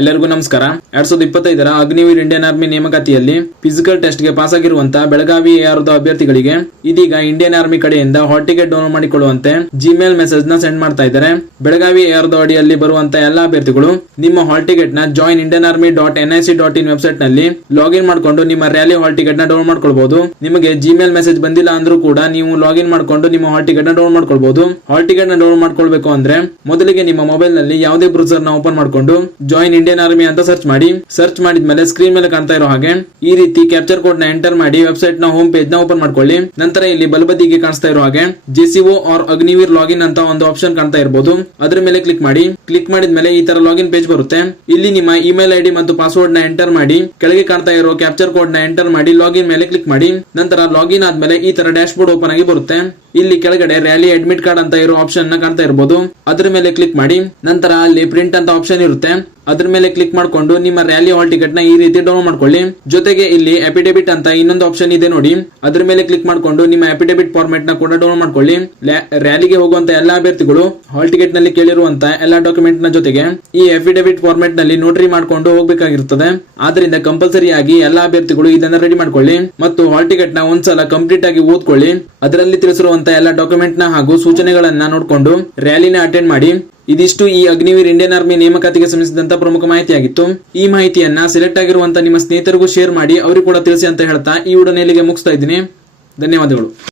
ಎಲ್ಲರಿಗೂ ನಮಸ್ಕಾರ. 2025ರ Agniveer Indian army ನೇಮಕಾತಿಯಲ್ಲಿ ಫಿಸಿಕಲ್ ಟೆಸ್ಟ್ಗೆ ಪಾಸ್ ಆಗಿರುವಂತಹ ಬೆಳಗಾವಿ ARದ ಅಭ್ಯರ್ಥಿಗಳಿಗೆ ಇದೀಗ ಇಂಡಿಯನ್ ಆರ್ಮಿ ಕಡೆಯಿಂದ ಹಾಲ್ ಟಿಕೆಟ್ ಡೌನ್ಲೋಡ್ ಮಾಡಿಕೊಳ್ಳುವಂತೆ ಜಿಮೇಲ್ ಮೆಸೇಜ್ ನ ಸೆಂಡ್ ಮಾಡ್ತಾ ಇದ್ದಾರೆ. ಬೆಳಗಾವಿ ARದ ಅಡಿಯಲ್ಲಿ ಬರುವಂತಹ ಎಲ್ಲಾ ಅಭ್ಯರ್ಥಿಗಳು ನಿಮ್ಮ ಹಾಲ್ ಟಿಕೆಟ್ ನ joinindianarmy.nic.in ವೆಬ್ಸೈಟ್ ನಲ್ಲಿ ಲಾಗಿನ್ ಮಾಡಿಕೊಂಡು ನಿಮ್ಮ ರ್ಯಾಲಿ ಹಾಲ್ ಟಿಕೆಟ್ ನ ಡೌನ್ಲೋಡ್ ಮಾಡ್ಕೊಳ್ಬಹುದು. ನಿಮಗೆ ಜಿಮೇಲ್ ಮೆಸೇಜ್ ಬಂದಿಲ್ಲ ಅಂದ್ರೂ ಕೂಡ ನೀವು ಲಾಗಿನ್ ಮಾಡಿಕೊಂಡು ನಿಮ್ಮ ಹಾಲ್ ಟಿಕೆಟ್ ನ ಡೌನ್ಲೋಡ್ ಮಾಡ್ಕೊಳ್ಬಹುದು. ಹಾಲ್ ಟಿಕೆಟ್ ನ ಡೌನ್ಲೋಡ್ ಮಾಡ್ಕೊಳ್ಬೇಕು ಅಂದ್ರೆ ಮೊದಲಿಗೆ ನಿಮ್ಮ ಮೊಬೈಲ್ ನಲ್ಲಿ ಯಾವುದೇ ಬ್ರೌಸರ್ ನ ಓಪನ್ ಮಾಡಿಕೊಂಡು ಜಾಯಿನ್ ಇಂಡಿಯನ್ ಆರ್ಮಿ ಅಂತ ಸರ್ಚ್ ಮಾಡಿ. ಸರ್ಚ್ ಮಾಡಿದ್ಮೇಲೆ ಸ್ಕ್ರೀನ್ ಮೇಲೆ ಕಾಣ್ತಾ ಇರೋ ಹಾಗೆ ಈ ರೀತಿ ಕ್ಯಾಪ್ಚರ್ ಕೋಡ್ ನ ಎಂಟರ್ ಮಾಡಿ ವೆಬ್ಸೈಟ್ ನ ಹೋಮ್ ಪೇಜ್ ನ ಓಪನ್ ಮಾಡ್ಕೊಳ್ಳಿ. ನಂತರ ಇಲ್ಲಿ ಬಲಬದಿಗೆ ಕಾಣಿಸ್ತಾ ಇರೋ ಹಾಗೆ JCO ಆರ್ ಅಗ್ನಿವೀರ್ ಲಾಗಿನ್ ಅಂತ ಒಂದು ಆಪ್ಷನ್ ಕಾಣ್ತಾ ಇರಬಹುದು. ಅದರ ಮೇಲೆ ಕ್ಲಿಕ್ ಮಾಡಿ. ಕ್ಲಿಕ್ ಮಾಡಿದ್ಮೇಲೆ ಈ ತರ ಲಾಗಿನ್ ಪೇಜ್ ಬರುತ್ತೆ. ಇಲ್ಲಿ ನಿಮ್ಮ ಇಮೇಲ್ ID ಮತ್ತು ಪಾಸ್ವರ್ಡ್ ನ ಎಂಟರ್ ಮಾಡಿ ಕೆಳಗೆ ಕಾಣ್ತಾ ಇರೋ ಕ್ಯಾಪ್ಚರ್ ಕೋಡ್ ನ ಎಂಟರ್ ಮಾಡಿ ಲಾಗಿನ್ ಮೇಲೆ ಕ್ಲಿಕ್ ಮಾಡಿ. ನಂತರ ಲಾಗಿನ್ ಆದ್ಮೇಲೆ ಈ ತರ ಡ್ಯಾಶ್ ಬೋರ್ಡ್ ಓಪನ್ ಆಗಿ ಬರುತ್ತೆ. ಇಲ್ಲಿ ಕೆಳಗಡೆ ರ್ಯಾಲಿ ಅಡ್ಮಿಟ್ ಕಾರ್ಡ್ ಅಂತ ಇರೋ ಆಪ್ಷನ್ ನ ಕಾಣ್ತಾ ಇರಬಹುದು. ಅದರ ಮೇಲೆ ಕ್ಲಿಕ್ ಮಾಡಿ. ನಂತರ ಅಲ್ಲಿ ಪ್ರಿಂಟ್ ಅಂತ ಆಪ್ಷನ್ ಇರುತ್ತೆ. ಅದ್ರ ಮೇಲೆ ಕ್ಲಿಕ್ ಮಾಡ್ಕೊಂಡು ನಿಮ್ಮ ರ್ಯಾಲಿ ಹಾಲ್ ಟಿಕೆಟ್ ನ ಈ ರೀತಿ ಡೌನ್ಲೋಡ್ ಮಾಡ್ಕೊಳ್ಳಿ. ಜೊತೆಗೆ ಇಲ್ಲಿ ಅಫಿಡೇವಿಟ್ ಅಂತ ಇನ್ನೊಂದು ಆಪ್ಷನ್ ಇದೆ ನೋಡಿ, ಅದ್ರ ಮೇಲೆ ಕ್ಲಿಕ್ ಮಾಡ್ಕೊಂಡು ನಿಮ್ಮ ಅಫಿಡೇವಿಟ್ ಫಾರ್ಮೆಟ್ ನ ಕೂಡ ಡೌನ್ಲೋಡ್ ಮಾಡ್ಕೊಳ್ಳಿ. ರ್ಯಾಲಿಗೆ ಹೋಗುವಂತ ಎಲ್ಲಾ ಅಭ್ಯರ್ಥಿಗಳು ಹಾಲ್ ಟಿಕೆಟ್ ನಲ್ಲಿ ಕೇಳಿರುವಂತ ಎಲ್ಲಾ ಡಾಕ್ಯುಮೆಂಟ್ ನ ಜೊತೆಗೆ ಈ ಅಫಿಡೇವಿಟ್ ಫಾರ್ಮೆಟ್ ನಲ್ಲಿ ನೋಟರಿ ಮಾಡ್ಕೊಂಡು ಹೋಗ್ಬೇಕಾಗಿರುತ್ತದೆ. ಆದ್ರಿಂದ ಕಂಪಲ್ಸರಿ ಆಗಿ ಎಲ್ಲಾ ಅಭ್ಯರ್ಥಿಗಳು ಇದನ್ನ ರೆಡಿ ಮಾಡ್ಕೊಳ್ಳಿ ಮತ್ತು ಹಾಲ್ ಟಿಕೆಟ್ ನ ಒಂದ್ಸಲ ಕಂಪ್ಲೀಟ್ ಆಗಿ ಓದ್ಕೊಳ್ಳಿ. ಅದರಲ್ಲಿ ತಿಳಿಸಿರುವಂತ ಎಲ್ಲಾ ಡಾಕ್ಯುಮೆಂಟ್ ನ ಹಾಗೂ ಸೂಚನೆಗಳನ್ನ ನೋಡ್ಕೊಂಡು ರ್ಯಾಲಿನ ಅಟೆಂಡ್ ಮಾಡಿ. ಇದಿಷ್ಟು ಈ ಅಗ್ನಿವೀರ್ ಇಂಡಿಯನ್ ಆರ್ಮಿ ನೇಮಕಾತಿಗೆ ಸಂಬಂಧಿಸಿದಂತ ಪ್ರಮುಖ ಮಾಹಿತಿಯಾಗಿತ್ತು. ಈ ಮಾಹಿತಿಯನ್ನ ಸೆಲೆಕ್ಟ್ ಆಗಿರುವಂತ ನಿಮ್ಮ ಸ್ನೇಹಿತರಿಗೂ ಶೇರ್ ಮಾಡಿ, ಅವರಿಗೂ ಕೂಡ ತಿಳಿಸಿ ಅಂತ ಹೇಳ್ತಾ ಈ ವಿಡಿಯೋನ ಇಲ್ಲಿಗೆ ಮುಗಿಸ್ತಾ ಇದ್ದೀನಿ. ಧನ್ಯವಾದಗಳು.